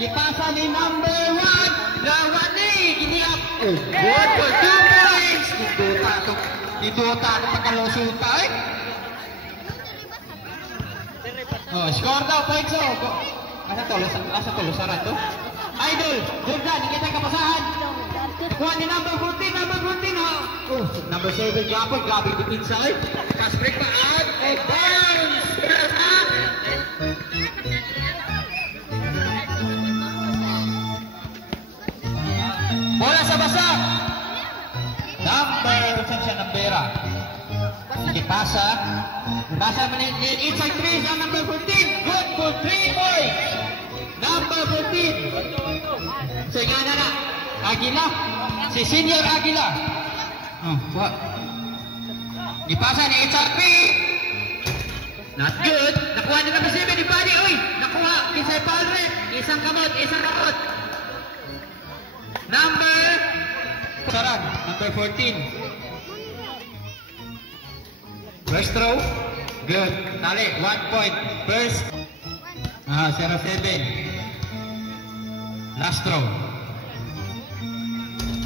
Ipasa ni number 1. Rawani. Giniap. Oh, good for 2 points. Dituta ito pagkalusuta eh. Oh, score daw points oh. Asa to, lusara to. Idol, Jordan, hindi kita kapasahan. Nakuha ni number 14 oh. Oh, number 7 Japon, grabe dipinsa eh. Pass break pa out. Oh, bounce. Bola sa basa. Number, saan siya nambera? Sige, pasa man inside 3 sa number 14. Good for 3 points. Number 14. Sige na. Aguila. Si Senior Aguila. Oh, what? Ipasa ni inside 3. Not good. Nakuha ni number 7 ni Buddy. Uy, nakuha. Kisay Palre. Isang kamot. Number 14. First throw, good. Tali, 1 point. First, 0-7. Last throw.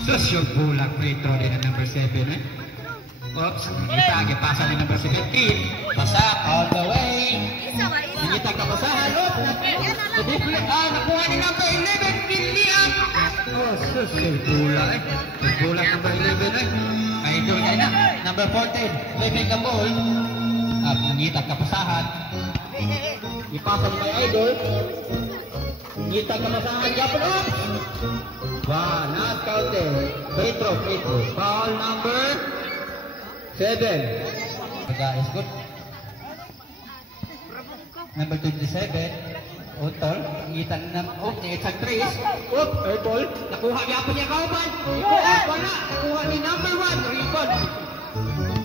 Social bulak free throw din ang number 7 eh. Oops, kita pasa din number 17. Basak all the way. Kita kapasahan. Nakuha ni number 11. Kilian. Oh, social bulak eh. Bulak number 11 eh. Idol ka na. Number 14. Living the ball. At nangitag kapasahan. Ipasa ni may Idol. Nangitag kapasahan. Japon up. Wow, not counted. Free throw. Foul number 7. Is good. Number 27. Utol, ngitan ng ni Ethan Trace. Airball. Nakuha niya niya kauban. Wala. Nakuha ni number 1. Rebound.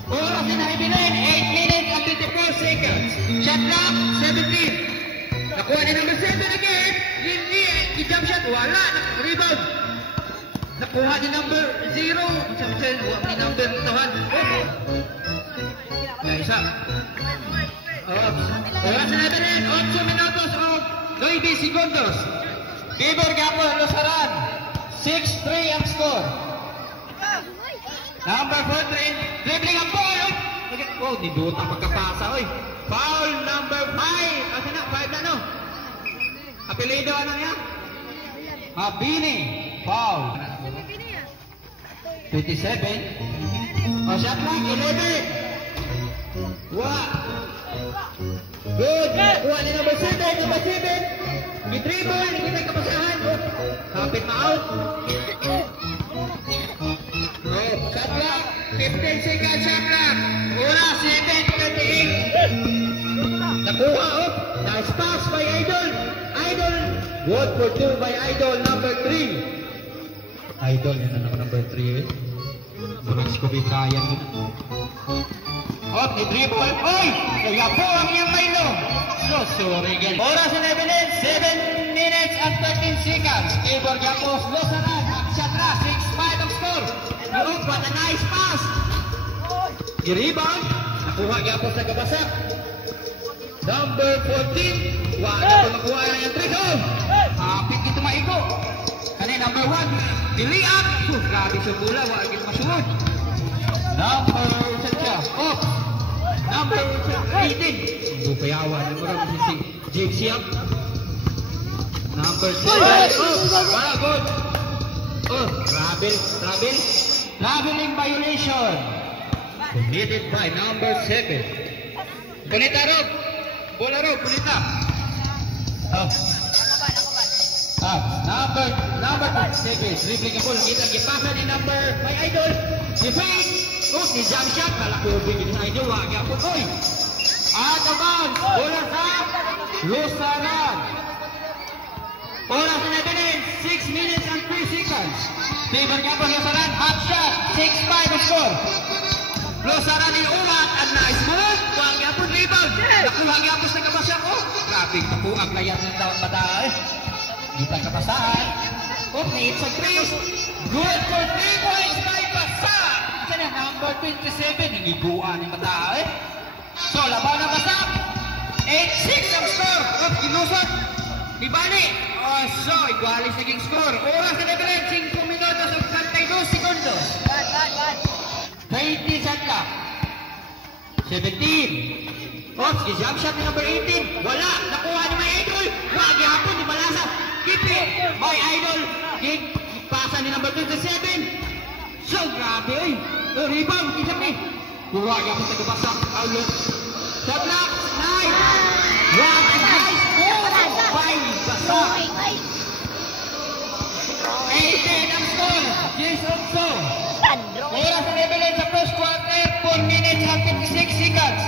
Oras na ibinin. 8 minutes and 54 seconds. Shot clock, 17. Nakuha ni number 7 again. Hindi. I-jump shot. Wala. Rebound. Nakuha ni number 0. Huwag ni number 2. Isa. Oras na ibinin. 8 minutos of 9 segundos. Tibor Gapon, Lusaran. 6-3 ang score. Number 14. Dribbling ang ball. Oh, niduta magkapasa. Oy. Foul number 5. Asa na? 5 na no? Apelido ano yan? Mabini. Foul. 27. Oh, shot lang. 11. Good. Kuha ni number 7. Number 7. I-dribble. Hindi tayo kapasahan. Kapit na out. Oh, shot clock. 15 seconds shot clock. Una, 7:28. Nakuha. Oh. Nice pass by Idol. Good for 2 by Idol. Number 3. Idol. Yan na naman number 3 eh. Bumags ko bitayan yun. Oh, ni-dribble. Oy! Kaya po ang iyong Milo. Sorry again. Oras na evidence. 7 minutes and 13 seconds. Tibor Gapos, Lusaran. Shatra, 6-5 ang score. Look, what a nice pass. I-rebound. Nakuha Gapos sa kabasak. Number 14. Wala po makuha na yung 3. Oh! Hapit ito maigo. Kani number 1. Diliak. Grabe sa bola. Wala kita masunod. Number 7. Oh! Number 18. Bupayawan. Number 16. Jake Siap. Number 7. Oh! Para good. Oh! Traveling violation. Committed by number 7. Punita Rob. Bola Rob. Punita. Oh. Number 7. Dribbling ang ball. Kita gipasa ni number by Idol. Si Faith. Oh, ni jump shot. Malakubing ni Idol. Wag yapon. Oy! Out of bounds. Bola sa Lusaran. Oras na natin. 6 minutes and 3 seconds. Tibor Gapon Lusaran. Half shot. 6-5 ang score. Lusaran ni umat. And nice move. Wag yapon rebound. Nakuha yapon sa kabasya ko. Grabe kapuang layat ng mata eh. Kita kapasahan. Okay, it's a 3. Good for 3 points by Basa. Isa na number 27. Hingiguan ng mata eh. So, laban na Basa. 8-6 ang score. Gilusot. Ibali. Oh, so, igualis naging score. Oras na nabilan, 5 minutos at 32 segundos. 20 shot clock. 17. Oops, jump shot ni number 18. Wala. Nakuha ni my idol. Wag yapon ni Malasa. Keep it. My idol. Pasa ni number 27. So, grabe eh. Rebound. Kisap ni. Wag yapon sa kabasak. Outlet. Shot clock. Nice. Wag. Nice. Five. Basak. 18 ang score. Jason So. Oras na nabilan sa first quarter. 4 minutes and 56 seconds.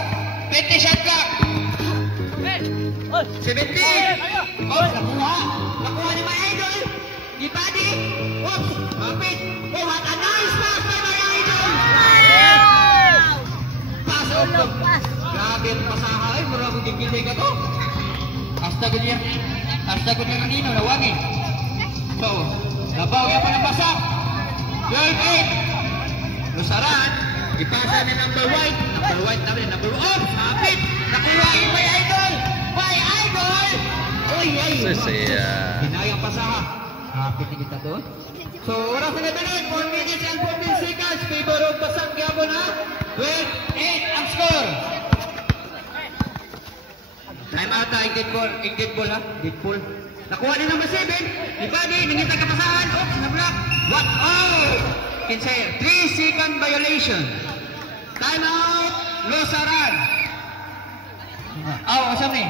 20 shot clock. 17. Oops, nakuha. Nakuha ni my idol. Di Buddy. Oops, kapit. Oh, what a nice pass by my idol. Pass off. Grabe ang pasahay. Maraming gigilay ka to. Hasta ko niya kanino. Nawangin. So, nabaw yan pa ng basak. 12-8. Lusaran. Ipasa ni number white. Number white namin. Number off. Kapit. Nakuha ni my idol. My idol. Uy, ay. Hinayang pasaha. Kapit na kita doon. So, oras na nabilan. 4 minutes and 14 seconds. Favor of basak. Gabo na. 12-8 ang score. Time out. Ingit ball ha. Ingit ball. Nakuha ni number 7. Ibadi. Nangita kapasahan. Oops. Nablock. What? Oh. 3-second violation. Time out. Lusaran. Oh, asam ni?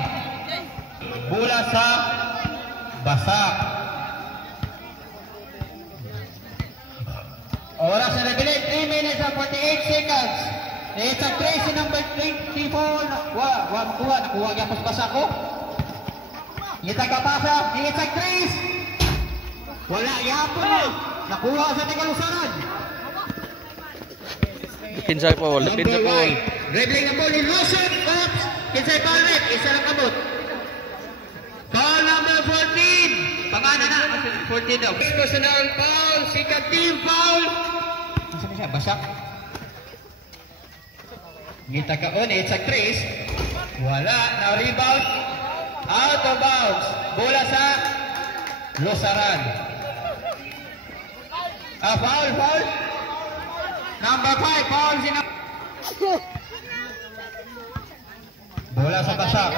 Bola sa basak. Oras na nabilin. 3 minutes and 48 seconds. It's a trace si number 24. Nakuha niya pas basak ko. Ngita kapasa. It's a trace. Wala yapon na. Nakuha sa Lusaran. Pinsay Paul. Dribbling ang ball ni Luzon. Oops. Pinsay Paul net. Isa lang kabot. Foul number 14. Pangana na. 14 daw. Personal foul. Second team foul. Masa na siya? Basak. Ngita ka on. It's a trace. Wala. Now rebound. Out of bounds. Bola sa Lusaran. Foul. Number 5, foul si bola sa basak.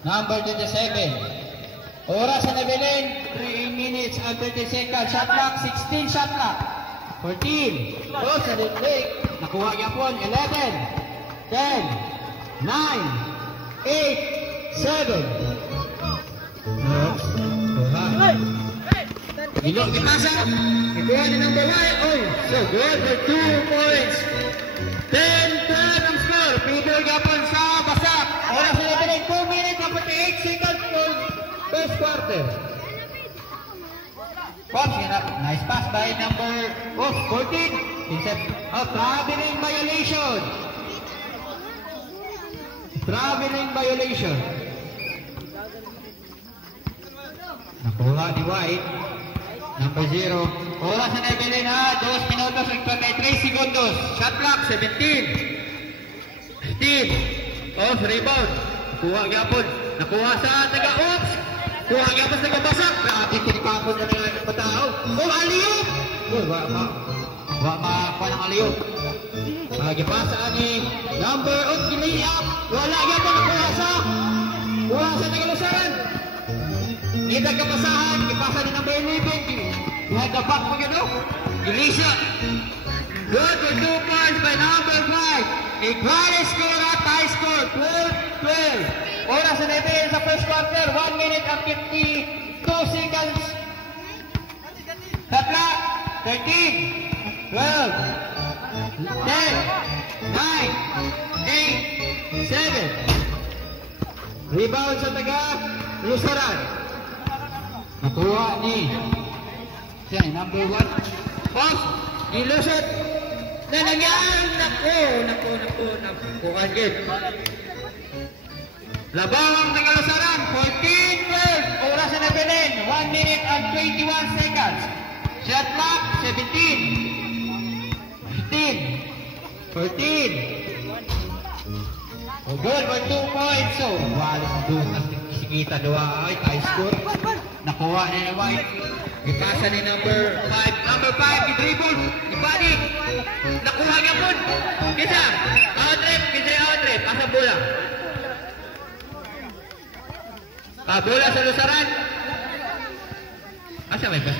Number 27. Oras na nabilin, 3 minutes and 30 seconds. Shot clock, 16 shot clock. 14. Oh, sa break. Nakuha niya po, 11, 10, 9, 8, 7. Ilok di pasa. Ikuha ni number 1. Oh, so good for 2 points. 10-12 ang score. Peter Gapon sa basak. Oras na natin 2 minutes and 48 seconds for first quarter. Pops, nice pass by number 14. Traveling violation. Nakuha ni White. Number 0. Oras na nabilin ha. 2 minutos at 23 segundos. Shot clock, 17. 15. Off, rebound. Nakuha gyapon. Nakuha sa taga-oops. Kuha gyapon sa taga-basak. Grabe, tinipapon na ng patao. Oh, aliyop! Kuha ng aliyop. Gipasa ni number of giliyap. Wala gyapon. Kuha sa taga-Lusaran. Nita kapasahan. Gipasa ni number 11. Nagkapak mo gano. Gilisya. Good for 2 points by number 5. Equal score at high score. 12-12. Oras na natin sa first quarter. 1 minute and 52 seconds. Tatla. 13. 12. 10. 9. 8. 7. Rebound sa taga Lusaran. Nakuha ni siya, number 1. Post, nilusot. Nanangyan. Naku. Angin. Labawang taga Lusaran. 14-12. Oras na nabilin. 1 minute and 21 seconds. Shot clock, 17. 15. 14. Oh, good for 2 points. So, wala sa bukas. Sige Kita dua ay tie score. Nakuha ni White. Ipasa ni number 5. Number 5, i-dribble. Ibalik. Nakuha niya po. Kisa. Outrip. Kisa outrip. Pasa bola. Bola sa lusaran. Asa may pas?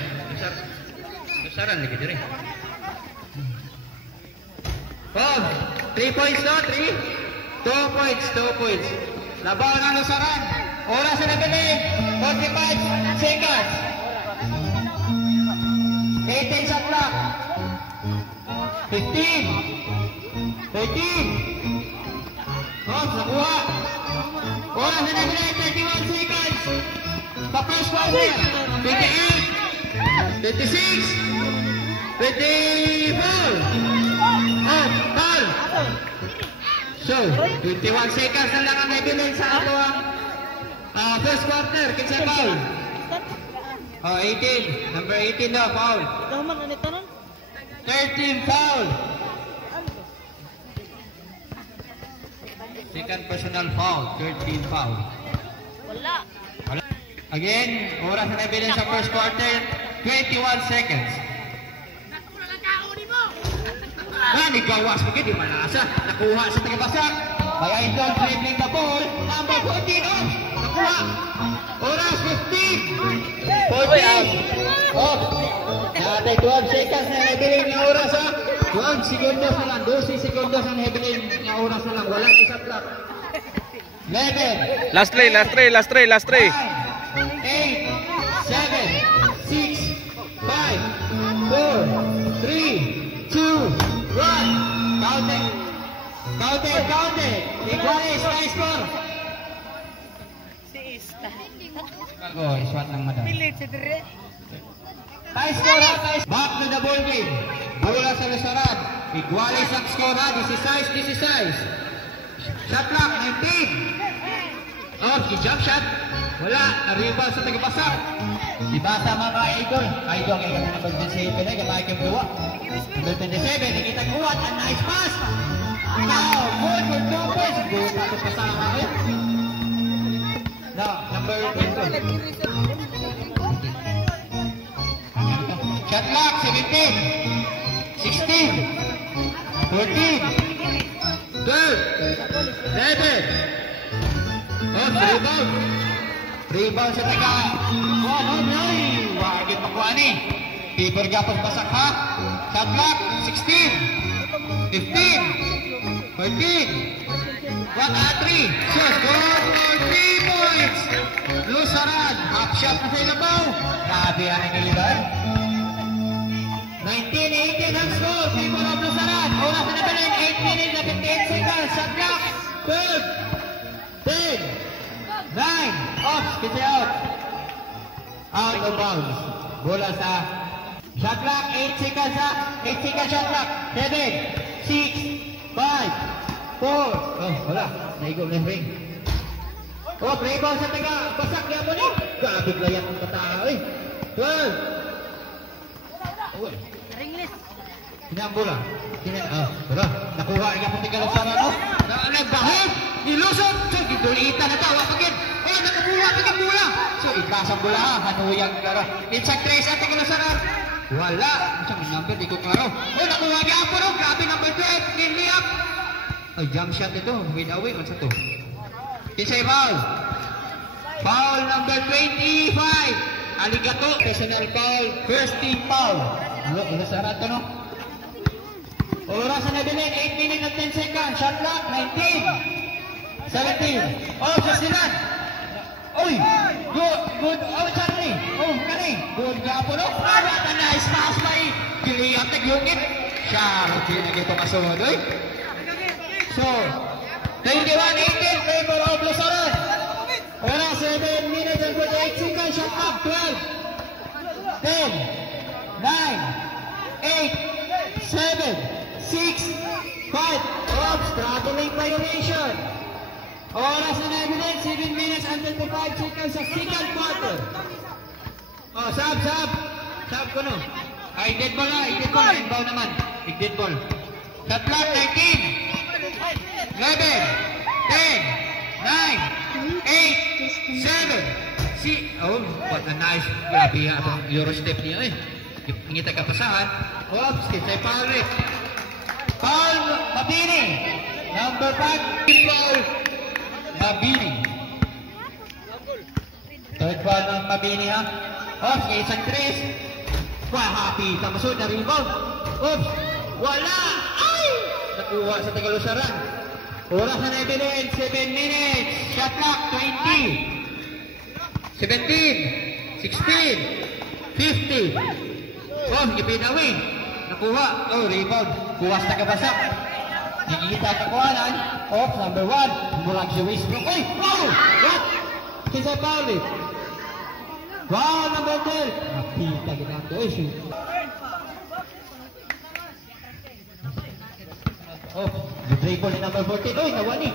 Lusaran lagi diri. Oh, 3 points no? 3? 2 points. 2 points. Labaw ng lusaran. Oras na nabilig. 45 seconds. 18 shot clock. 15. 13. Oh, nakuha. Oras na nabilig. 31 seconds. Sa first quarter. 28. 26. 24. Oh, ball. So, 21 seconds na lang ang nabilig sa aluang first quarter. Kinsa foul? Oh, 18. Number 18 na, foul. 13 foul. Second personal foul. 13 foul. Wala. Again, oras na nabilin sa first quarter. 21 seconds. Gawas mo di malasa. Nakuha sa tagabasak. By Idol dribbling the ball. Number 14 off. Nakuha. Oras 15. 14. Off. Natay 12 seconds na nabiling na oras ha. 12 segundos na lang. 12 segundos ang nabiling na oras na lang. Wala isa clock. 11. Last three. 9, 8, 7, 6, 5, 4, 3, 2, 1. Counted. Equalize, high score. Oh, iswat ng madam. High score ha, back to the ball game. Bola sa lusaran. Equalize ang score ha, 16. Shot clock, 19. Oh, jump shot. Wala, na-rebound sa tagabasak. Dibasa mga idol. Idol kayo ng number 27 na, gamay kayo buwa. Number 27, nakita kuwat, a nice pass. Now, good for 2 points. Good natin pasaha eh. Now, number 20. Shot clock, 17. 16. 14. 12. 11. Oh, rebound sa taga. Wagin makuha ni. Paper gapos basak ha. Shot clock, 16. 15. 14. 1 at 3. So, score for 3 points. Lusaran. Half shot na sa ilabaw. Grabe yan ang iliban. 19-18 ang score. Paper of Lusaran. Oras na nabiling. 8 minutes na 58 seconds. Shot clock. 12. 10. 9. Off. Kita out. Out of bounds. Bola sa shot clock. 8 seconds ha. 8 seconds shot clock. 7. 6. 5. 4. Oh, wala. Naigong na ring. Oh, rebound sa taga. Basak niya mo ni. Grabe layan ang patao eh. 12. Oh, Ringlis. Hinang bola. Bola. Nakuha nga po tinggal sa ano. Nagbahog. Nilusot. So, gidulitan na tawa pagin. Oh, nakabuha pagin bola. So, ikasang bola ha. Hanuyang gara. Inside trace at tinggal sa ano. Wala. Isang number, di ko klaro. Oh, nakuha niya ako no. Grabe number 12. Niliap. Ay, jump shot ito. Wait away. Ano sa ito? Kinsay foul. Foul number 25. Aligato. Personal foul. First team foul. Inasarat ito no. Oras na nabilin. 8 minutes and 10 seconds. Shot clock. 19. 17. Oh, Justinan. Oy. Good. Oh, Charlie. Oh, kani. Good gapo no. What a nice pass by. Kiliyat naglungit. Siya. Okay na ito kasunod. Oy. So, 21-18, favor of Lusaran. Oras 7 minutes and 48 seconds. Shot clock. 12. 10. 9. 8. 7. 6. 5. Off. Struggling violation. Oras na evidence. 7 minutes and 25 seconds sa second quarter. Oh, sub. Sub ko no. Ay, dead ball na. Dead ball. Inbound naman. Dead ball. Shot clock. 19. 11, 10, 9, 8, 7, 6, 5, 4, 3, 2, 1. 8, 7, oh, what a nice, grabe ang Eurostep niya eh. Ingita ka pasahan. Oops, kinsay foul rin. Foul, Mabini. Number 5, foul, Mabini. Third foul ng Mabini ha. Oops, kay isang Chris. Wah, happy. Tamasod na rebound. Oops, wala. Ay! Nakuha sa Tagalusaran. Oras na Evelyn, 7 minutes. Shot clock, 20. 17, 16, 50. Oh, ipinawi. Nakuha. Oh, rebound. Kuha sa Tagabasak. Nakikita ang kakuhanan. Off, number 1. Mulag si Westbrook. Oy! Oh! What? Kinsa foul eh. Wow, number 12. Nakita ginagawa. Oy, shoot. Oh, the dribble ni number 14. Oy, nawali.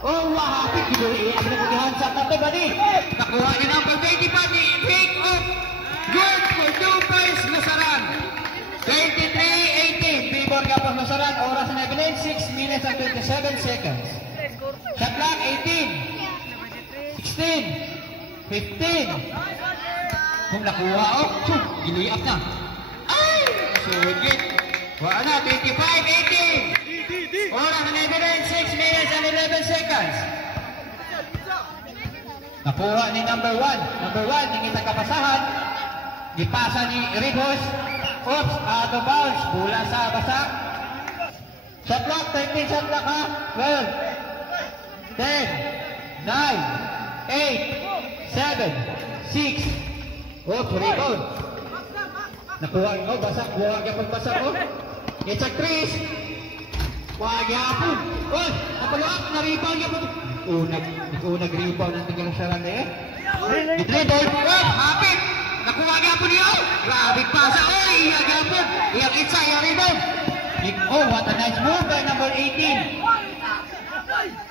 Oh, wahapit. Ang nakulihan sa tatay ba ni? Nakuha ni number 25 ni Pick up. Good for 2 points, Lusaran. 23-18. Bibor Gapos Lusaran. Oras na Evelyn, 6 minutes and 27 seconds. Shot clock, 18. 16. 15. Kung nakuha, oh, giliap na. Ay! Sugit. Wala na, 25-18. Oras na Evelyn, 6 minutes and 11 seconds. Nakuha ni number 1. Number 1, yung isang kapasahan. Dipasa ni Ridhos. Oops, out of bounds. Bola sa Basak. Shot clock, 13 shot clock ha. 12, 10, 9, 8, 7, 6. Oops, rebound. Nakuha mo, Basak. Buwag yung pagbasak mo. It's a Chris. Buwag yapon. Oh, napalawak. Na-rebound yapon. Unag rebound ng Tagalusaran na eh. Dribble. Oh, hapit. Nakuha gapon niyo. Grabe pasa. Oy, iya gapon. Iyang itsa, iyang rebound. Oh, what a nice move by number 18.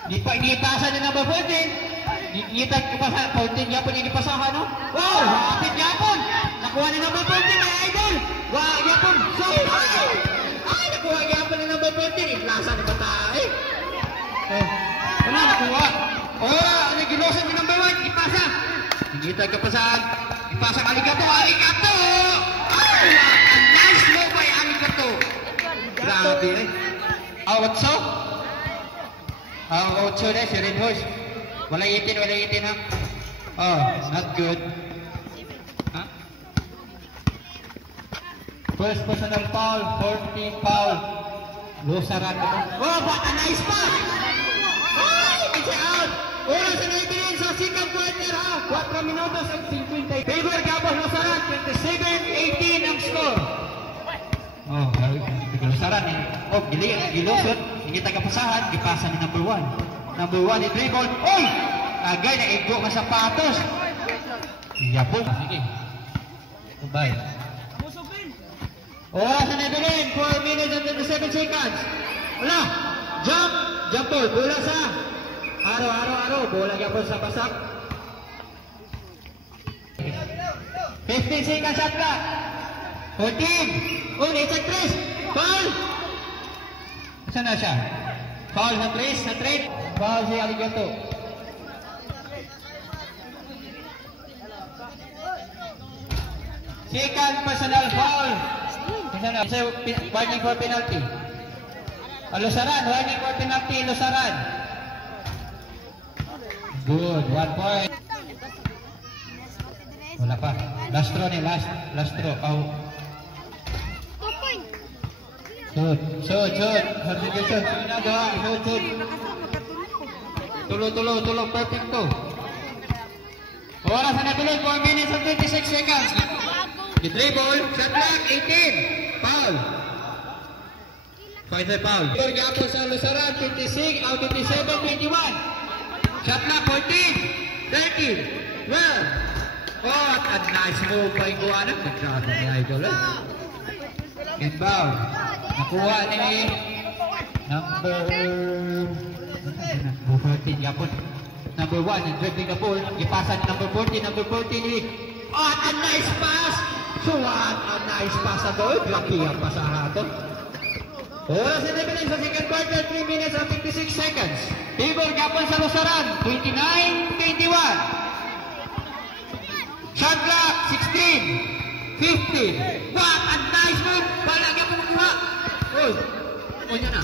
Di pasa ni number 14. Ngitag ko pa sa 14 gapon yung ipasahan, no? Wow, hapit gapon. Nakuha ni number 14 na idol. Wow, gapon. So, ay, nakuha gapon ni number 14. Iplasa ni bata, eh. Wala, nakuha. Oh, nagilosan ni number 1. Ipasa. Ngitag ka pasahan. Ipasa Aligato, Aligato! Ay, a nice low by Aligato. Grabe eh. Awatso? Awatso na si Ridhos. Wala 18 ha. Oh, not good. Huh? First personal foul, 14 foul. Lusaran naman. Oh, what a nice pass! Ay, it's out! Oras na ibigin sa second quarter ha. 4 minutos at 50. Favor Gapos Lusaran, 27-18 ang score. Oh, Lusaran eh. Oh, gilusot. Hindi tagapasahan, ipasa ni number 1. Number 1, i-dribble. Oy! Agay na igo ka sapatos. Yapon. Sige. Goodbye. Oras na ibigin, 4 minutes and 27 seconds. Wala. Jump ball. Bola sa Aro. Bola Gapos sa Basak. 15 seconds shot clock. 14. Oh, it's a Chris. Foul. Saan na siya? Foul sa Chris, sa trade. Foul si Aligato. Second personal foul. Isa warning for penalty. Lusaran, warning for penalty, Lusaran. Good, 1 point. Wala pa. Last throw ni, last throw. Out. Shoot. Substitution. Ginagawa. Shoot. Tulo. Perfecto. Oras na natuloy. 4 minutes and 26 seconds. The dribble. Shot clock. 18. Foul. Final foul. Gapos sa Lusaran. 56 out 27. 21. Shot clock. 14. 13. 12. Oh, a nice move by Guanan. Nagsabi ni Idol. Inbound. Nakuha ni number 14. Yapon. Number 1. Dribbling the ball. Ipasa ni number 14. Number 14. Oh, a nice pass. So what a nice pass na doon. Laki ang pasaha ito. Oras na nabilang sa second quarter, 3 minutes and 56 seconds. Favor Gapon sa Lusaran, 29-21. Shot clock, 16, 15. What a nice move! Bala ka po makuha. Good. O niya na.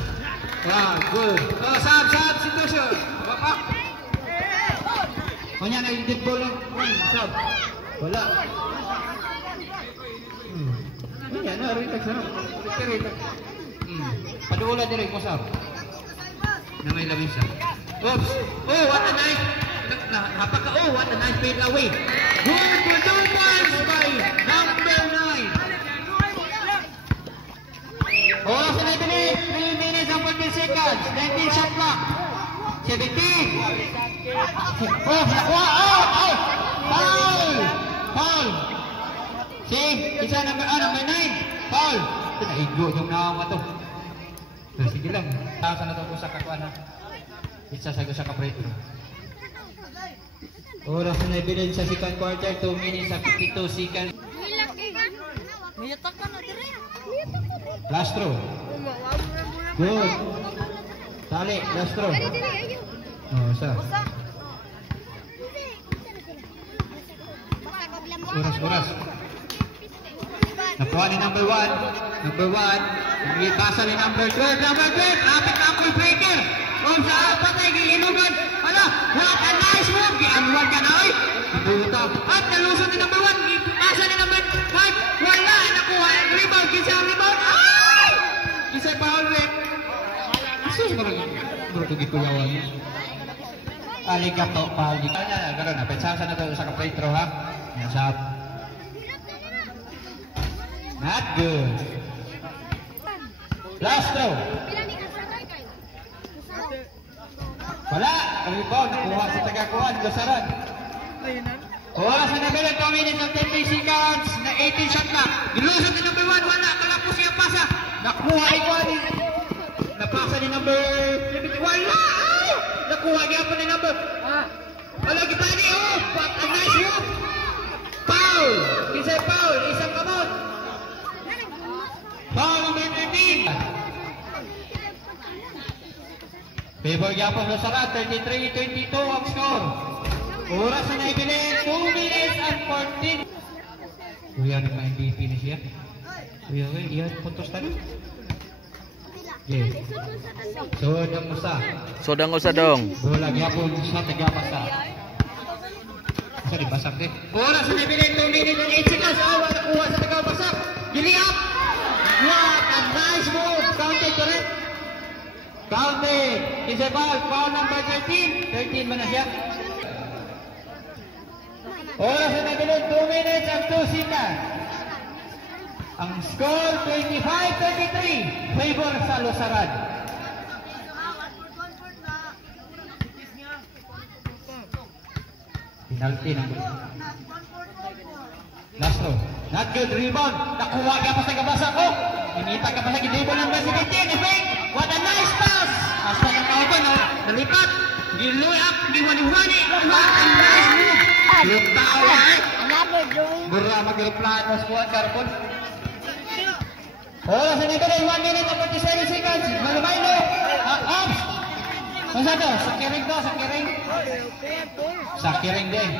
Wow, good. Oh, sab, situation. Baka. O niya na yung dead ball lang. Sab. Wala. O niya na, relax na. Relax. Paduula din rin ko, sab. Na may labis siya. Oops. Oh, what a nice. Napaka, oh, what a nice fade away. Good for 2 points by number 9. Oras na natin 3 minutes and 14 seconds. 19 shot clock. 17. Oh, nakuha. Oh. Foul. Foul. See, isa number 9. Foul. Ito na, igyo yung nawa to. Sige lang. Taka na ito ko sa kakuan ha. Isa sa kapreto. Oras na nabilin sa second quarter, 2 minutes and 52 seconds. Last throw. Good. Tali, last throw. Oh, sa. Oras. Nakuha ni number 1. Number 1. Pasa ni number 12. Number 12. Apit na full breaker. Kung sa apat ay giinugan. Hala, what a nice move. Gianuan ka na oy. Nabuta. At nalusot ni number 1. Pasa ni number 5. Wala. Nakuha. Rebound. Kinsa ang rebound. Ay! Kinsa foul rin. Sus mo lang. Bro, gikuyawan niya. Aligato. Palik. Gano'n na. Pensasa na ito sa ka-free throw ha. Yan sa not good. Last throw. Wala. Rebound. Nakuha sa tagakuhan. Lusaran. Oras na nabilang 2 minutes and 10 seconds na 18 shot clock. Gilusot ni number 1. Wala. Kalapos siya pasa. Nakuha ikaw ni. Napasa ni number 70. Wala. Ay! Nakuha niya po ni number. Wala kita ni. Oh! What a nice move. Foul. Isang foul. Isang kamot. Foul number 13. Favor Gapon Lusaran, 33-22 ang score. Oras na naibilin, 2 minutes and 14. Kuya, nagma-MVP na siya. Kuya, iyan, puntos tayo. Okay. Sodang usa dong. Bola Gapon sa tagapasa. Sa dibasak din. Oras na naibilin, 2 minutes and 8 seconds. Awa nakuha sa tagapasa. Gili up. What a nice move. Counted correct. Counted. Is a foul number 13. 13 man na siya. Oras na nabilin, 2 minutes and 2 seconds. Ang score, 25-33. Favor sa Lusaran. Penalty ng last throw. Not good. Rebound. Nakuha ka pa sa kabasa ko. Inita ka pa sa gidibol ng Presidente. Effect. What a nice pass. Hasta ng kauban. Nalipat. Giluy up. Giwani-wani. What a nice move. Yung tawa eh. Mura mag-replano sa buwan karpon. Oh, sa nito rin. 1 minute and 47 seconds. Malumayno. Ups. Kung sa ito? Sa kiring to. Sa kiring. Sa kiring din.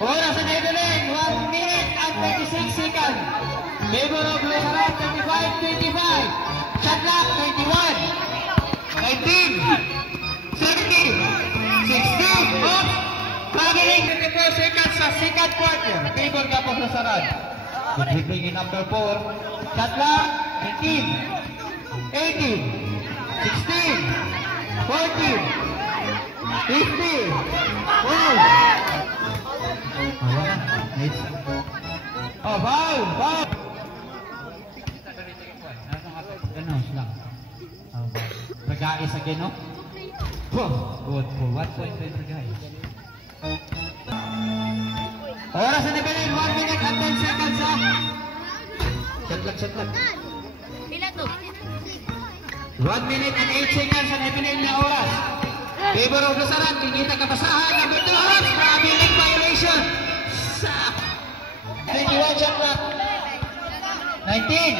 Oras na naibulin, 1 minute and 26 seconds. Favor of Lusaran, 25-25. Shot clock, 21. 19. 17. 16. Oops. Traveling 24 seconds sa second quarter. Favor ka po Lusaran. Dribbling in number 4. Shot clock, 18. 18. 16. 14. 15. Wow. Oh, foul! Foul! Ganos lang. Pag-aayos again, no? Good for 1 point for guys. Oras na nabilin, 1 minute and 10 seconds, ha? Shot lang. Pila to? 1 minute and 8 seconds na nabilin na oras. Favor of Lusaran, pinita kapasahan, number 2 oras, traveling violation. 21 shot clock. 19.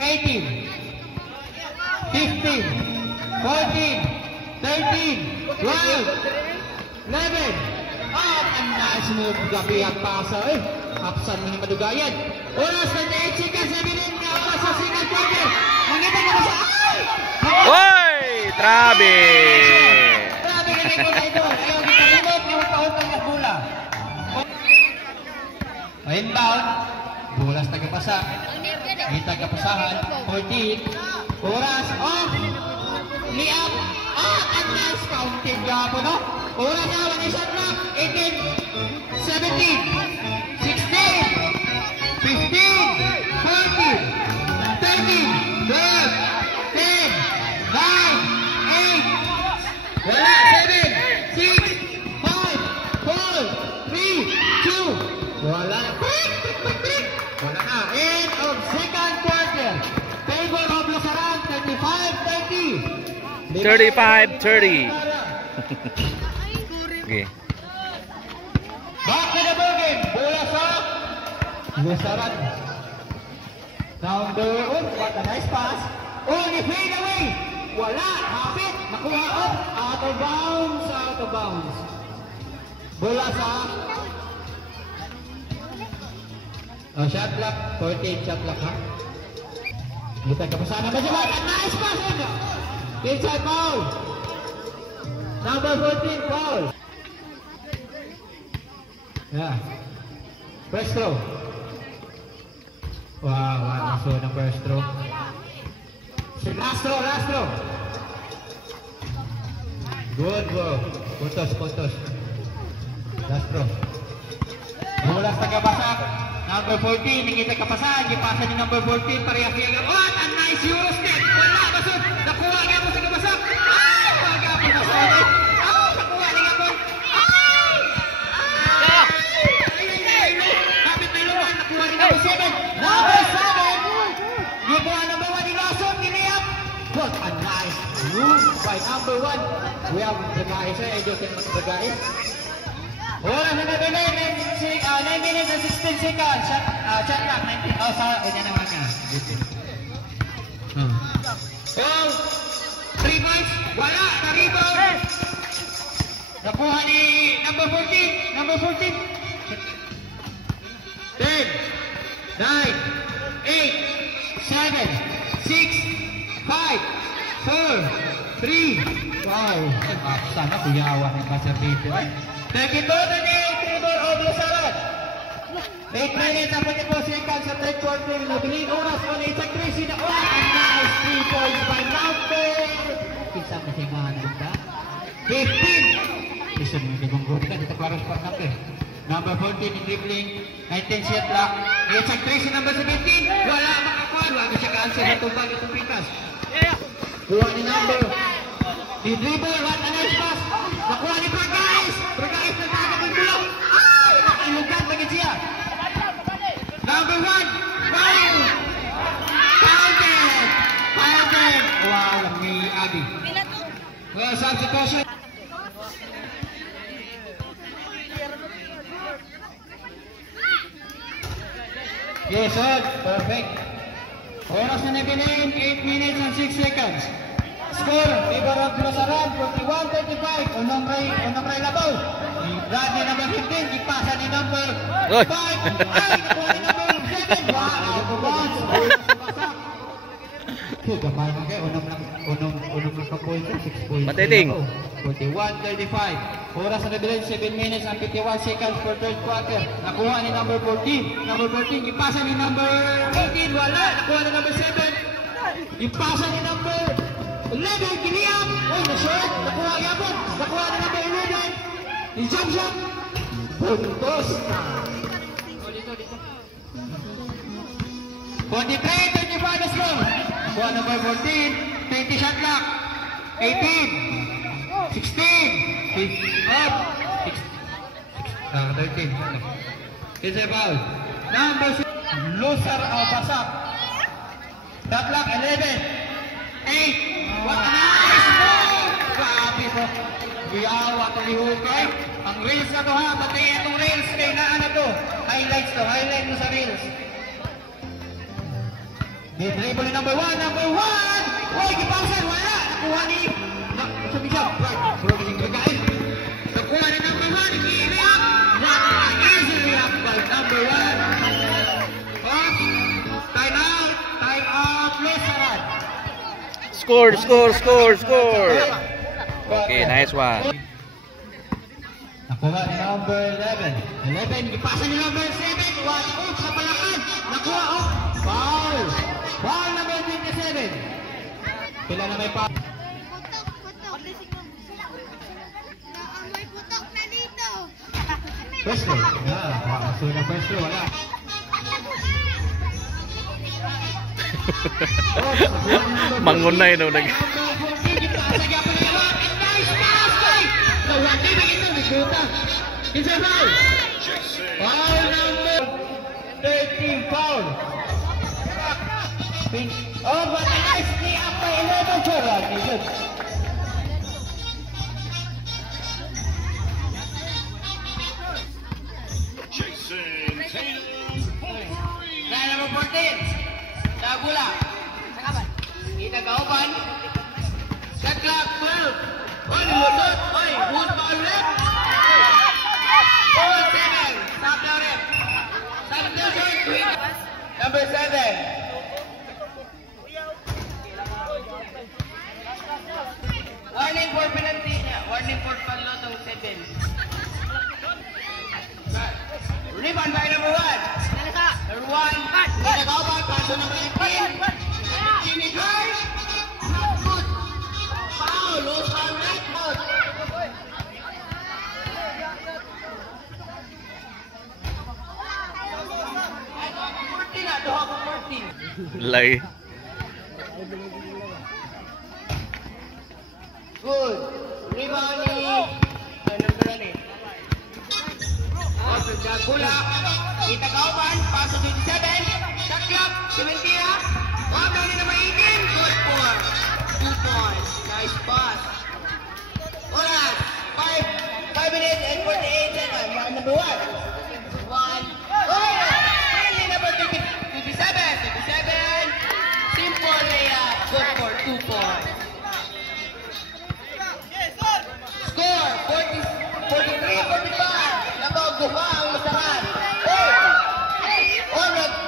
18. 18, 15, 14, 13, 12, 11. At ang nais mo gabi ang pasa eh. Kapsan mo ni Madugayan. Oras 28 seconds na bilin na oras sa single quarter. Mangita ka na sa ay! Hoy! Trabe! Grabe ka rin ko na ito. Ayaw kita limot na magpautang na bola. Inbound. Bulas tagapasa. May tagapasahan. 14. Oras off. Liap. Ang nice counting gapo no? Oras na. One shot clock. 18. 17. 16. 15. 14. 13. 12. 10. 9. 8. Wala. 7. 6. 5. 4. 3. 2. Wala na. Wala na. End of second quarter. Favor of Lusaran. 35-30. 35-30. Okay. Back to the ball game. Bola sa Lusaran. Number 1. What a nice pass. Oh, ni fade away. Wala. Hapit. Nakuha up. Out of bounds. Out of bounds. Bola sa shot clock. 14 shot clock ha. Kita ka pa sana. Majabat. Nice pass. Inside foul. Number 14 foul. Yeah. First throw. Wow, so ng first throw. Last throw, last throw. Good bro. Puntos. Last throw. Bulas tagabasak. Number 14, nakita kapasan. Gipasa ni number 14, pareha-pareha. Oh, ang nice Euro step. Wala, basod. Nakuha niya mo sa kabasak. Ay, pag-apo na sa ulit. Nakuha niya mo. Ay! Kapit na iluman. Nakuha ni number 7. Number 7. Gibuha number 1 ni Lawson. Giniap. What a nice move by number 1. We have Bragais. Ejo can Bragais. Oras na nabili. 9 minutes and 16 seconds. Shot clock. 19. Oh, sorry. Yan naman ka. Oh, 3 points. Wala. Na-rebound. Nakuha ni number 14. Number 14. 10, 9, 8, 7, 6, 5, 4, 3. Wow. Sana kuyawa ng buzzer beater. Thank you to the favor of Lusaran. 8 minutes and 24 seconds sa third quarter. Nabiling oras on Isaac Tracy na oras. Nice 3 points by number. Isa na siya mga nagda. 15. Isa na yung nagunggobi ka. Dito klaros pa natin. Number 14 in dribbling. 19 shot clock. Isaac Tracy number 17. Wala makakuha. Wala siya ka-answer na tubag itong pikas. Kuha ni number. Di dribble. What a nice pass. Nakuha ni Bragais. Bragais na tagapag bulong. Ay! Nakalugan bagay siya. Number 1. Wow! Counted! Counted! Wow, lami Adi. Well, substitution. Yes, sir. Perfect. Oras na nabiling 8 minutes and 6 seconds. Score, favor of Lusaran, 41-35. Unang Ray Labaw. Bradley number 15, ipasa ni number 5. Ay, nakuha ni number 7. Wow, bounce. Gamay na kayo. Unang nakapoint, 6 points. Matiting. 41-35. Oras na nabiling 7 minutes and 51 seconds for third quarter. Nakuha ni number 14. Number 14, ipasa ni number 18. Wala, nakuha ni number 7. Ipasa ni number 11, Giliam! Uy, na-short! Nakuha yapon! Nakuha na number 11! Ni jump shot! Puntos! 43-35 na score! Nakuha number 14, 20 shot clock! 18! 16! 13! It's a foul! Number 6, Lusar Basak! Shot clock, 11! 8! What a nice move! Grabe po. Biyawa ito lihukay. Ang reels na ito ha. Pati itong reels kay na ano to. Highlights to. Highlight mo sa reels. Dribble ni number 1. Uy, kipasan, wala. Nakuha ni... Sabi siya, bro, galing. Nakuha ni number 1, i-react. Easily up by number 1. Off. Time out, Lusaran. Score. Okay, nice one. Nakuha ni number 11, ipasa ni number 7, 1 off sa palakan, nakuha off, foul number 27, pila na may foul. May putok na dito. Pwesto, so na pwesto, wala. Mangunay no nag. It's a foul! Foul number 13 foul! Oh, but a nice knee up by 11 for good. Gaya number 14. Dagula. Itagauban. Shot clock 12. Oy, lulot. Oy, good ball left. Number 7. Warning for penalty niya. Warning for panlotong 7. Rebound by number 1. Number 1. Nagkakauban. Paso number 18. Jimmy Carr. Good. Foul. Low foul right out. Lay. Good. Rebound ni number 1 Pasok Jagula. Itagauban. Pasok 27. Shot clock. 70. Wabang ni number 18. Good for 2 points. Nice pass. Alright. 5 minutes and 48 seconds. Number 1. Really number 27. Simple layup. Good for 2 points. Score 43-45. Labog duha ang Lusaran.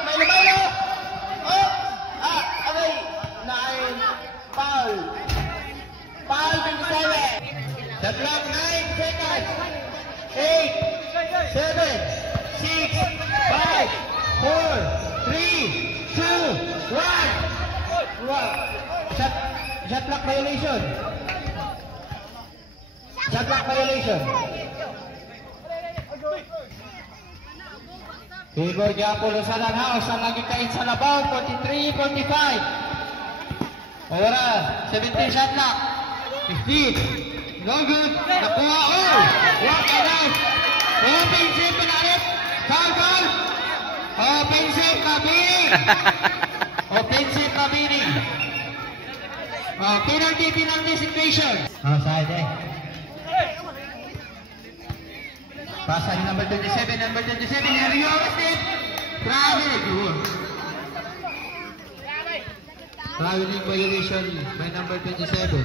May lumayo. Aray. Foul. Foul 27. The clock 9 seconds. 8, 7, 6, 5, 4, 3, 2, 1. Shot clock violation. Shot clock violation. Favor Japo Lusaran House ang lagi kain sa labaw. 43-45. Oras 17 shot clock. 15. No good. Nakuha. What a nice. Offensive panalit. Foul. Offensive Kabini. Offensive Kabini. Penalty situation. Outside Pasa ni number 27, Rio Steve. Traveling violation by number 27.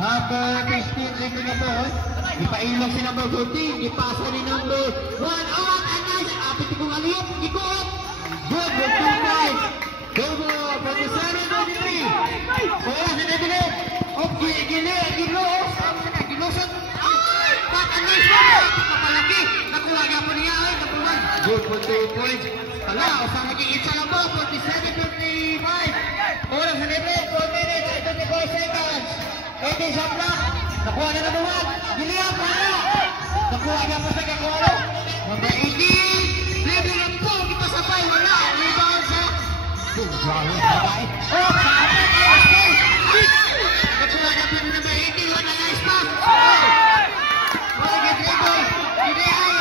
Number 15, rin na po. Ipailog si number 14. Ipasa ni number 1. Out and nice. Apit kong aliyot. Ikot. Good with 2 points. Gobo, 27-23. Oras na nabilit. Okay, gilos. Gilosan. But a nice one. Kapalaki. Nakuha niya po niya. Good for 2 points. Wala, usang naging isa lang po. 47-25. Oras na nabilit. 4 minutes and 24 seconds. 80 shot clock. Nakuha na number 1. Giliap, wala. Nakuha niya po sa kakuha. Number 18. Level up po. Kita sabay. Wala. Rebound sa... Oh, sa atin. Nakuha niya po number 18. Wala nice pass. Wala get level. Hindi ay.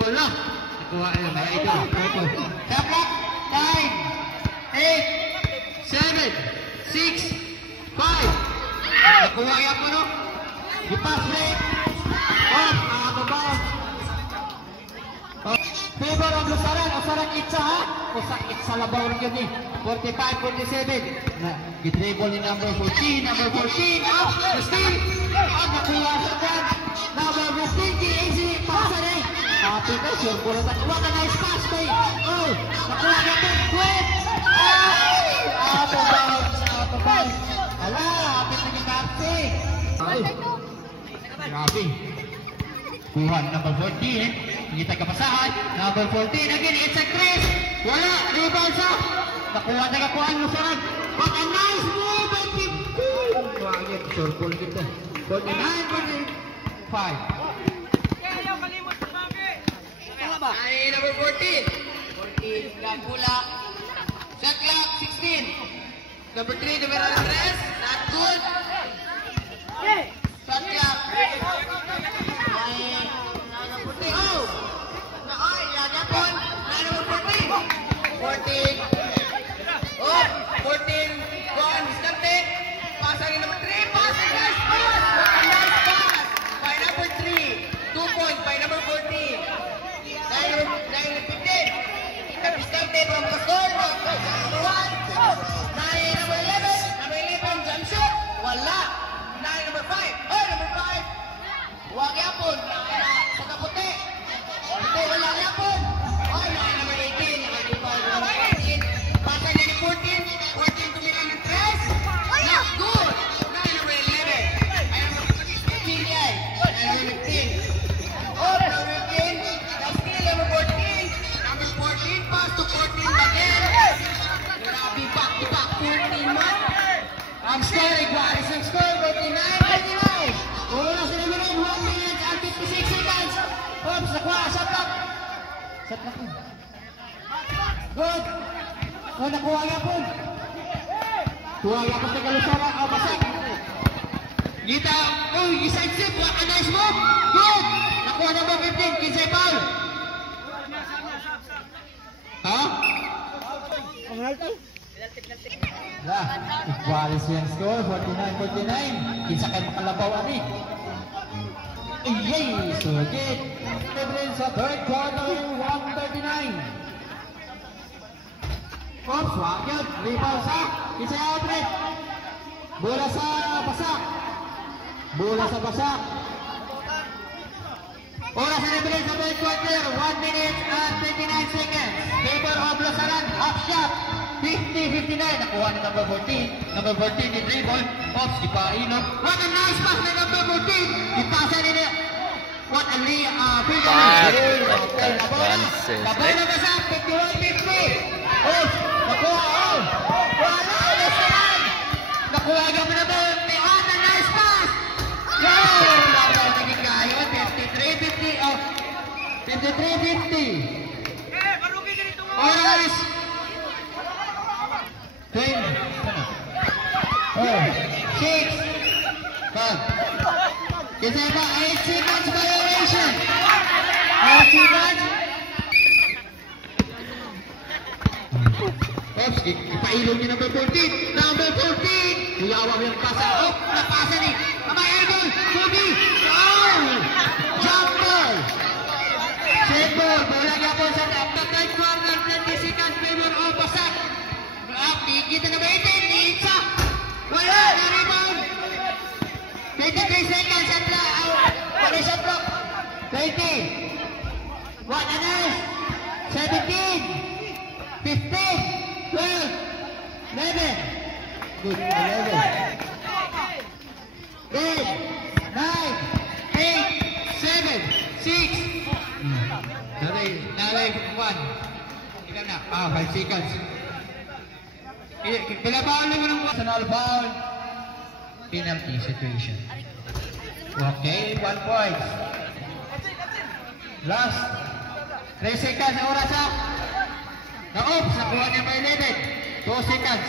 Wala. Nakuha niya number 18. Shot clock. 9, 8, 7, 6, 5. Nakuha yan po, no? Ipas rate. Off. Out of bounds. sakit sa ha? O sakit sa labaw rin yun eh. 45-47. Gidribble ni number 14. Number 14. Up. The steal. Nakuha siya dyan. Number 15. Easy. Pasa rin. Happy na. Sure po lang. What a nice pass kay. Oh. Nakuha na ito. Quick. Out of bounds. Out of bounds. Wala. Happy na yung captain. Ay. Grabe. Kuha number 14. Hindi tayo kapasahan. Number 14. Again, it's a Chris. Wala. Rebound siya. Nakuha na kakuha ang lusaran. What a nice move by Kim Koo. Wagit. Sure pull kita. 49-45. Ay, number 14. 14. Gambula. Shot clock, 16. Number 3, numero 3. Not good. Shot clock. Oh! Ay, lagyan po. Number 14. 14. Oh, 14. Gone. Stante. Pasa rin number 3. Pass. Nice pass. Nice pass. By number 3. 2 points by number 14. Dahil 15. Stante from the score. Number 1. Dahil number 11. Number 11. Jump shot. Wala. Dahil number 5. Oh, number 5. Huwag yapon. Sa kaputi. Ito, wala yapon. Oh, number 18. Number 18. Pasa niya ni 14. 14 tumira ng 3. Not good. Number 11. Ay, number 15 yan. Number 15. Oh, number 15. That's still number 14. Number 14. Pass to 14 again. Grabe, back to back 14 man. Ang score, Iguaris ang score, 49-49. Una sa numero 1 minute and 56 seconds. Oops, nakuha, shot lock. Shot lock. Good. O, nakuha nga po. Kuha nga po sa kalusara. O, basag. Gita, uy, side step. What a nice move. Good. Nakuha na mo 15, Kinsay Paul. Ha? Igualis yung score, 49-49. Kinsa kayo makalabaw ani. Yay! Sugit! Evelyn sa third quarter, 139. Oops, wagyan. Rebound sa Kinsa Outlet. Bola sa basak. Bola sa basak. Oras na Evelyn sa third quarter, 1 minute and 29 seconds. Favor of Lasaran, half shot. 50-59, nakuha ni number 14. Number 14 ni dribble. Oops, ipaino. What a nice pass ni number 14. Ipasa ni niya. What a figure. Laban na sa 51-50. Oops, nakuha. Oh, wala, Lasaran. Nakuha ka mo naman. What a nice pass. Yay! Laban naging kayo. 53-50. Oh, 53-50. Oras. 10, 6, 5. Kasi ba, 8 seconds violation. 8 seconds. Oops, ipailog niya number 14. Number 14. Kuyawa mo yung pasa. Oh, napasa ni. Amay idol. Subi. Oh! Jump ball. Set ball. Bola niya po sa after third quarter. 20 seconds. Favor of basak. Kita na ba ito? Isa! Wala! Na-rebound! 23 seconds at wala siya block. 20. What a nice! 17. 15. 12. 11. Good. 11. 10. 9. 8. 7. 6. Naray 1. Ikaw na. 5 seconds. Pinabaon mo ng personal foul. Penalty situation. Okay, 1 point. Last 3 seconds na oras ha. Na-oops, nakuha niya by 11. 2 seconds.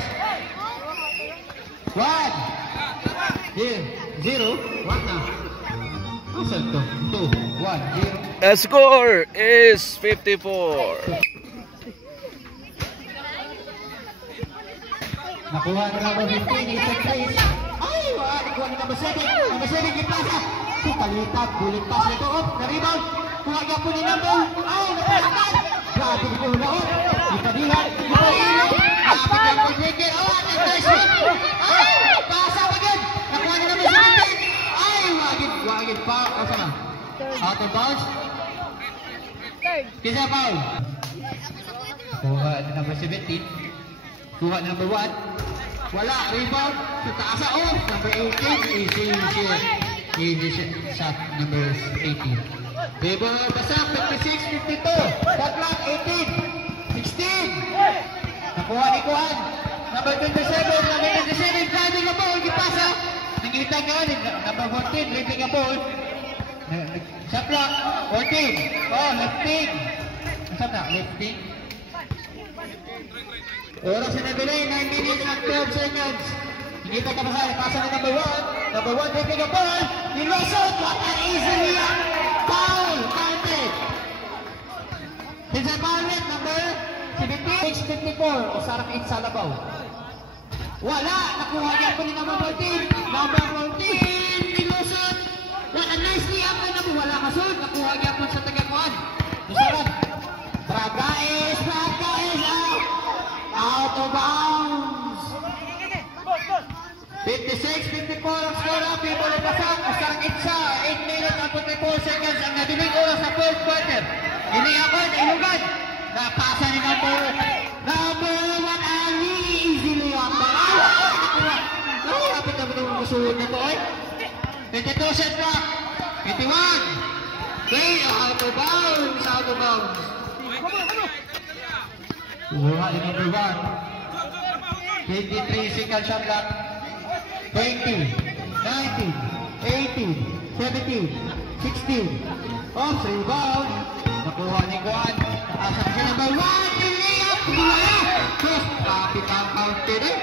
1. Here, 0. 1 na. Saan to? 2, 1, 0. The score is 54. Nakuha na number 15, isang place. Ay, wala, nakuha ni number 7. Number 7, ipasa. Palitan, bulit pass nito. Oh, na-rebound. Kuha niya po ni number. Ay, napalitan. Grabe Lapit ko laon. Ipadihan. Ipadihan. Lapit ang pag-breaker. Oh, nice shot. Ay, pasa pa din. Nakuha na naman sa atin. Ay, wagid. Foul. Asa na? Out of bounds. Kisa foul. Kuha na number 17. Kuha na number 1. Wala. Rebound. Sa taasa. Oh, number 18. Easy shot. Number 18. Dribble basak. 56, 52. Shot clock. 18. 16. Nakuha ni Kuhan. Number 27. Number 27. Driving a ball. Gipasa. Nangitang ka. Number 14. Driving a ball. Shot clock. 14. Oh, lifting. Saan na? Lifting. Oras na nabili, 9 minutes and 12 seconds. Hindi pa kapasay, pasa na number 1. Number 1, taking a ball. Nilosot, what an easy layup. Foul, counted. Pinsan foul net, number 76-54. O sarap 8 sa labaw. Wala, nakuha niya po ni number 14. Number 14, nilosot. What a nice layup na naman. Wala kasod, nakuha niya po sa tagakuan. Masarap. Bragais, out of bounds. 56-54 ang score up. People of Basak. Asang itsa. 8 minutes and 44 seconds. Ang nadiling oras sa fourth quarter. Iniakon, ilugad. Napasa ni number 1. Ali. Easily up. Kapit na ba itong masuhod na ito? 22 shot clock. 51. Okay, out of bounds. Out of bounds. Kuha ni number 1. 23 second shot clock. 20, 19, 18, 17, 16. Off, rebound. Nakuha ni Kuhan. Asa si number 1. Layup. Wala. Cross. Kapit ang counted eh.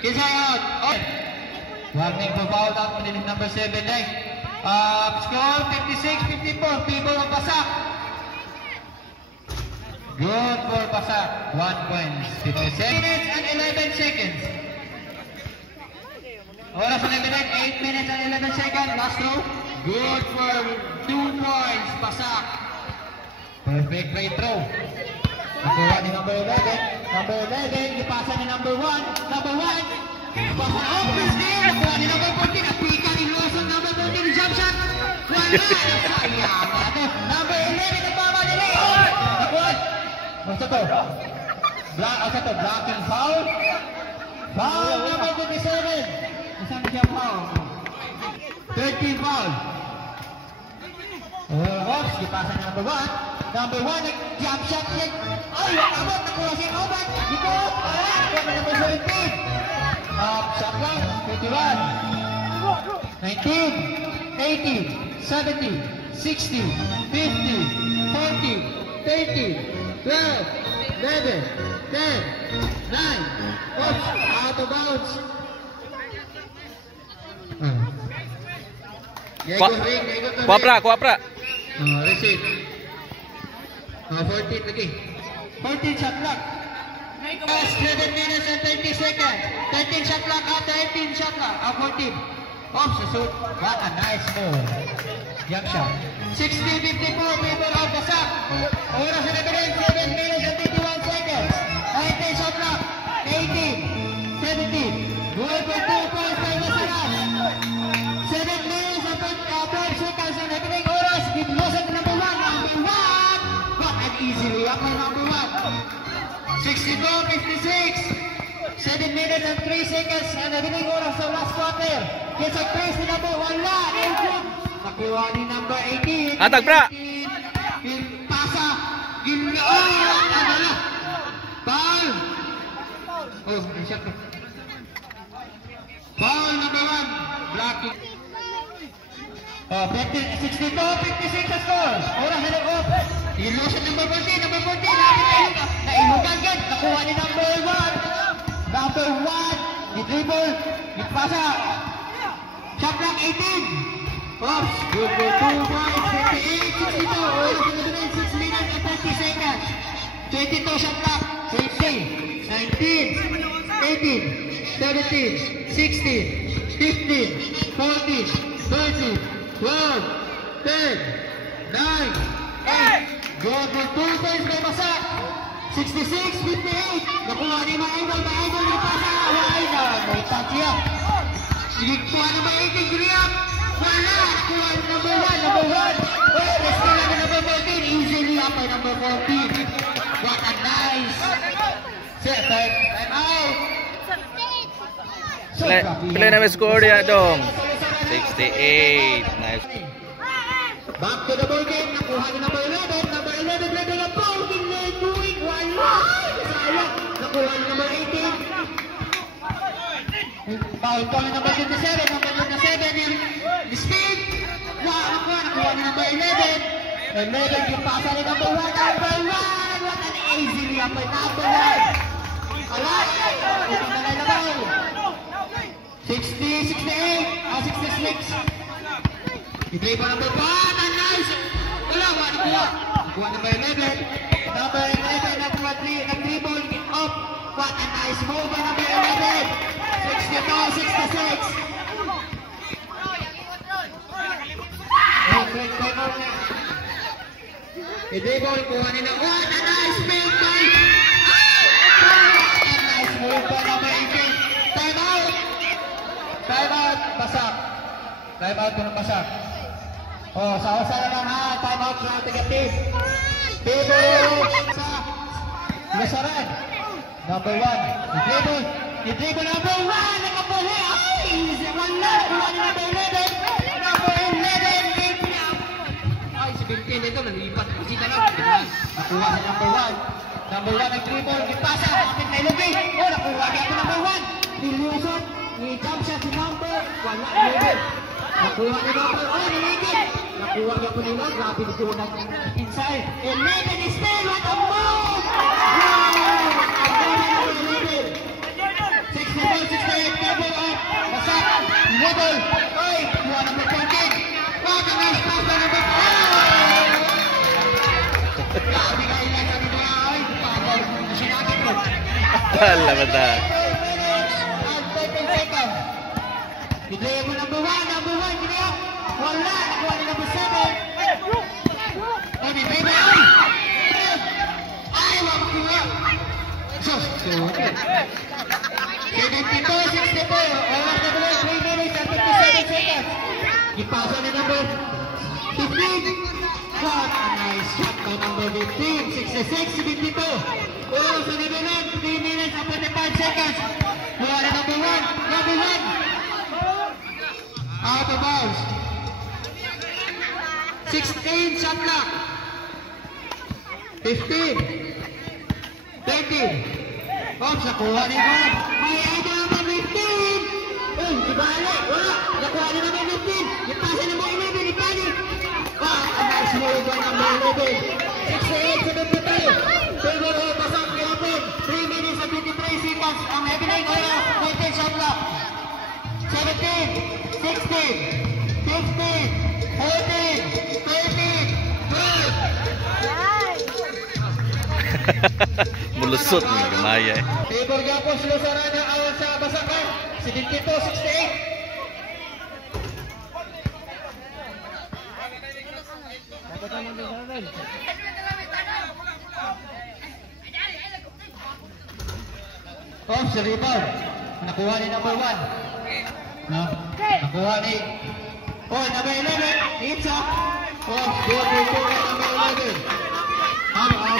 Kisa out. Warning for foul out. Paninig number 7 eh. Score 56-54. People of Basak. Good for Basak. 1 point. 56 minutes and 11 seconds. Oras na nabili. 8 minutes and 11 seconds. Last throw. Good for 2 points. Basak. Perfect free throw. Nakuha ni number 11. Number 11. Ipasa ni number 1. Number 1. Ipasa na. Oh, first game. Nakuha ni number 14. Napika ni Lawson. Number 14. Jump shot. Wala. Sayang. Number 11. Nagpama ni Leon. Nakuha. Ano to? Blocking foul. Foul number 27. Isang siya foul. 13 foul. Oops, ipasa na number 1. Number 1, nag-jump shot niya. Ay, abot, nakuha siya over. Dito, nakuha na number 17. Shot lang, 21. 19, 18, 17, 16, 15, 14, 13, 12, 11, 10, 9. Oops, out of bounds. Kuapra. Receive. 14 lagi. 14 shot clock. 7 minutes and 20 seconds. 13 shot clock after 18 shot clock. 14. Off the shoot. What a nice move. Jump shot. 60-54 people of Basak. Oras na nabili. 7 minutes and 21 seconds. 19 shot clock. 18. 17. Good for 2 points by Basaran. 7 minutes and 12 seconds na nabiling oras. Gitlosan na number 1. Number 1. What an easy layup by number 1. 62-56. 7 minutes and 3 seconds na nabiling oras sa last quarter. Kesa Chris ni number 1 la. Nakuha ni number 18. Atag pra. Pasa. Gilnoon. Adala. Foul. Oh, shot. Foul number 1. Blocking. 62-56 sa score. Oras na nag-off. Ilusan number 14. Number 14. Nailugan yan. Nakuha ni number 1. Number 1. Di-dribble. Di-pasa. Shot clock 18. Oops. Good for 2 points. 58-62. Oras na nag-off. 6 minutes and 30 seconds. 22 shot clock. 20. 19. 18. 17. 16. 15. 14. 13. 12, 10, 9, Good with 2 points by Basak. 66-58. Nakuha ni Maidol. Maidol ni Pasa. Wala. May touch yan. Nagkuha na ba 18 griyap? Wala. Nakuha ni number 1. Number 1. Oh, let's go lang number 14. Easily up by number 14. What a nice set. Time out. Pila na may score niya dong. 68. Nice. Back to the ball game. Nakuha ni number 11. Number 11 level of bowling. Doing one line. Sayang. Nakuha ni number 18. Foul call ni number 27. Number 27 yung speed. Nakuha ni number 11. 11 yung pasa ni number 1. Number 1. What an easy layup by number 1. Alas. Ito na lang naman. 60, 68, 66. Itrip pa number 1, and nice! Wala, nakuha. Nakuha number 11. Number 11, nakuha 3, nag-dribble, get up. What a nice move by number 11. 62, 66. I-dribble, kuha nila. What a nice move by... What a nice move by number 18. Time out! Time out, Basak. Time out ko ng Basak. Oh, sa na lang ha. Time out na ating team. Dribble sa Lasaran. Number 1. I-dribble number 1. Nakapuli. Ay! Wala. Wala ni number 11. Number 11. Ay, si Bintin ito. Nalipat. Kusita lang. Nakuha sa number 1. Number 1 nag-dribble. Gipasa. Kapit na ilugay. Oh, nakuha niya ito number 1. Nilusot. Ni-jump siya si number. Wala. Nakuha ni number 1. Niligid. Nakuha niya po nila. Grabe dito na inside. 11 is still. What a move! Wow! 64, 68. Double up. Basak. Middle. Ay! Kuha number 14. What a nice pass by number 4. Grabe ka ilan sa nila. Ay! Pagod. Sinakit mo. Wala ba ta? Bigay mo number 1, gini up. Wala, nakuha ni number 7. Ay, bigay mo. Ay, makuha. Sus, 72, 64. Oras na tuloy, 3 minutes and 57 seconds. Ipasa ni number 15. What a nice shot by number 15. 66, 72. Oras na tuloy, 3 minutes and 45 seconds. Kuha ni number 1, number 1. Out of bounds. 16 shot clock. 15. 13. Oops, nakuha ni Bob. May idol naman 15. Oh, dibalik. Wala. Nakuha ni naman 15. Ipasa ni mo 11. Ipani. Ah, a nice move by number 11. 68, 72. Silver Hall, Basak, Kilapon. 3 minutes and 53 seconds. Ang heavy-line oil. 14 shot clock. 17. 16, 15, 14, 13, 12. Mulusot ng gamaya eh. Favor Gapos, Lusaran na awan sa Basakan. 72, 68. Oh, si rebound. Nakuha ni number 1. No? Nakuha ni... Oh, number 11. Itza. Oh, good number 11.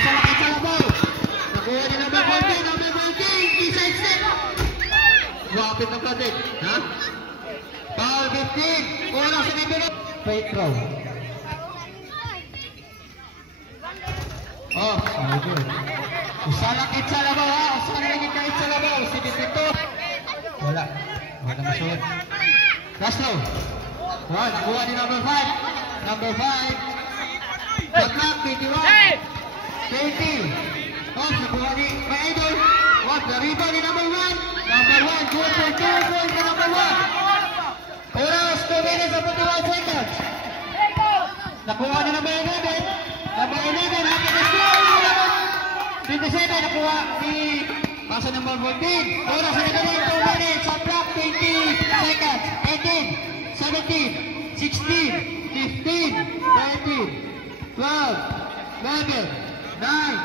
Salakit sa labaw. Nakuha ni number 14. Number 14. Inside step. Wapit ng platik. Ha? Foul 15. Oras sa number 1. Fake throw. Oh, sorry good. Salakit sa labaw ha. Salakit sa labaw. 72. Wala. Wala masuot. Last throw. Wow, nakuha ni number 5. Number 5. The clock, 21. 20. Oh, nakuha ni my idol. What, the rebound ni number 1. Number 1, good for 2 points for number 1. Oras, 2 minutes and 41 seconds. Nakuha ni number 11. Number 11, happy to score. 27, nakuha ni pasa number 14. Oras na nagaling, 2 minutes. Shot clock, 20 seconds. 18, 17, 16, 15, 14, 13, 12, 12, 11, 9,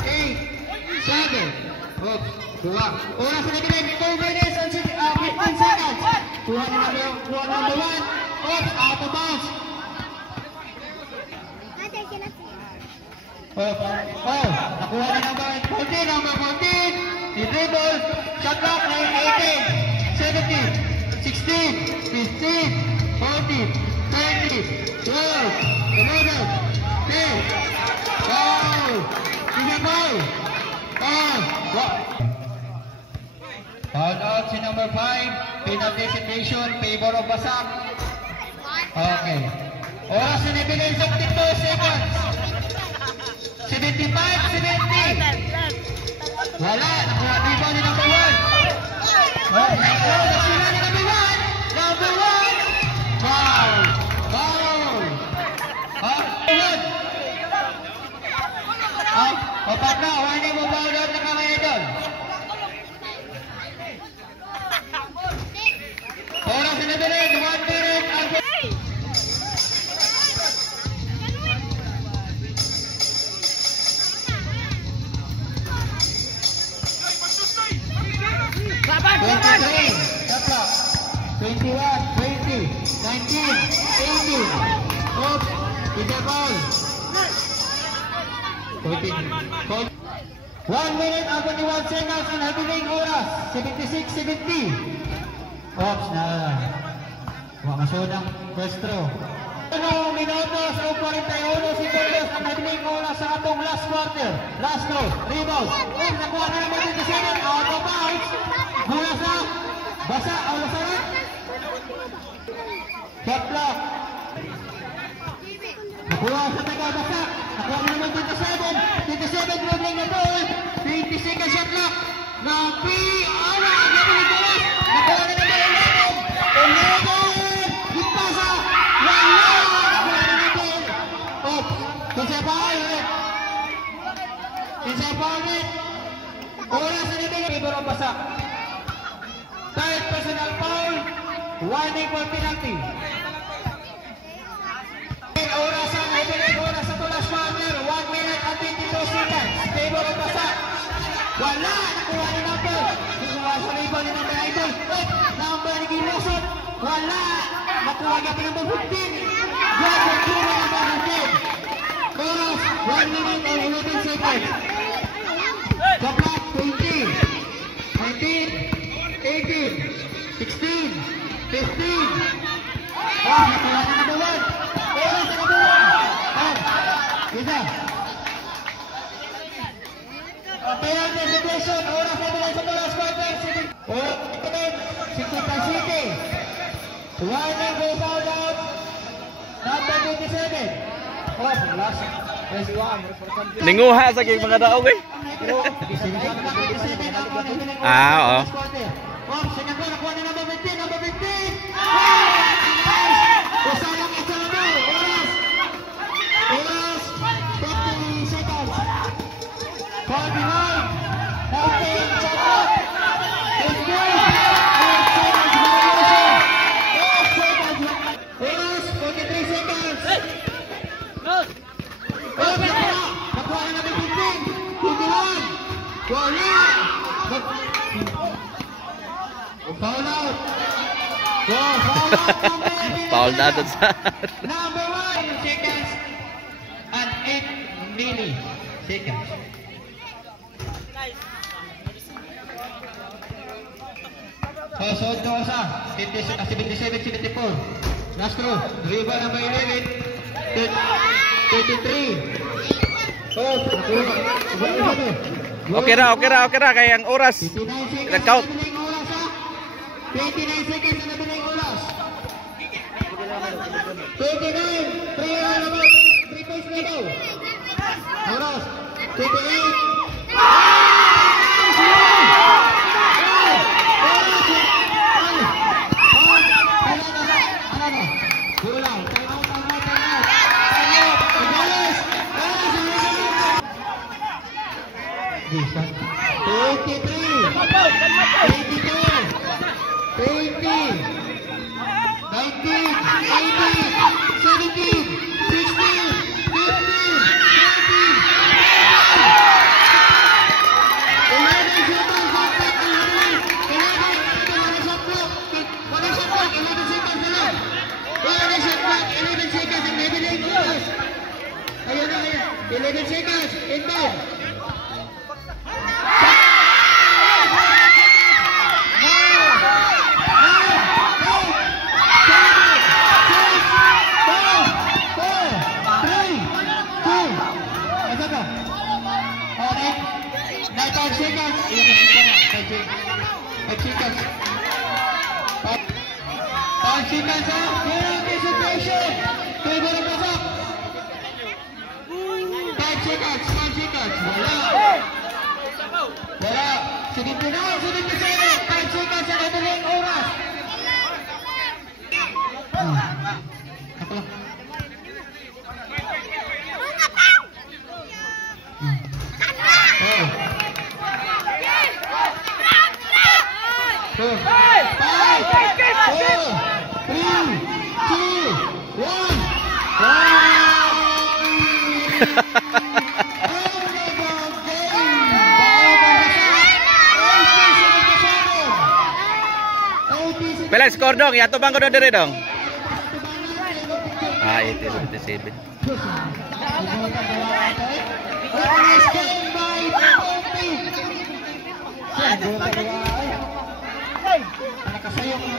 8, 7. Oops, kuha. Oras na natin, 2 minutes and 15 seconds. Kuha na number 1. Oops, out of bounds. Nakuha na number 14, number 14. I-dribble, shot clock, 18, 17, 16, 15, 14, 13, 12, 11, 10, foul, sige foul, foul out si number 5, penalty situation, favor of Basak. Okay. Oras na nabigay, 72 seconds. 75, 70. Wala, nakuha rebound ni number 1. Nasira ni number 1. Number 1. Foul. Foul. Good. Opat na, warning mo foul out na kamay doon. Oras na nabili, 1 minute and 21, 20, 19, 18. Oops, it's a ball. 14. 1 minute and 21 seconds ang habiling oras. 76, 70. Oops, na. Mamasod ang first throw. 1 minutos o 41 seconds ang habiling oras sa atong last quarter. Last throw, rebound. Oops, nakuha na naman dito sa inyo. Out of bounds. Mula sa basa, awala sa rin. Shot clock. Nakuha sa taga-basa. Nakuha na naman 27 dribbling na ball. 20 seconds shot clock. Awa! Nakuha na naman 11. Gipasa. Wala! Oh, kinsa pa ulit. Oras na nabigay. Favor ang basa. Third personal foul. Warning for penalty. Oras ang nabigay. Oras sa tulas partner. 1 minute and 22 seconds. Favor ang basa. Wala! Nakuha ni number. Nakuha sa rebound ni number idol. Number ni Gilusot. Wala! Nakuha niya pa number 15. Yan ang kura number 15. Oras, 1 minute and 11 seconds. The clock, 20, 19, 18, 16, 15. Nakuha na number 1. Oras na number 1. Isa. Penalty situation. Oras na bilang sa last quarter. Siksikan City. Warning go foul out. Number 27. Last. Press 1. Ninguha sa kay mga daog eh. Oo. Nakuha ni number 15. Number 15. Usalang isa na daw. Oras. 50 seconds. 49, 19, 43 seconds. Nakuha na namin 15, 21, wala. Foul out. Foul na doon sa Number 1 seconds and 8 milliseconds. Pasod na usa. 77, 74. Last throw. Dribble number 11. 33. Okay ra kay ang oras. 59 seconds. Nag-count. 29 seconds na nabiling oras. 29. 3 naman. 3 points na daw. Oras. 28. ang oras. Ayun na, ayun. 11 seconds. Inbound. Sige po na, sige po sa 5 seconds sa kanilang oras. Ako lang. Five, 4, 3, 2, 1. Pila skor dong, ya bang ko dire dong. Ah, 87. Hey!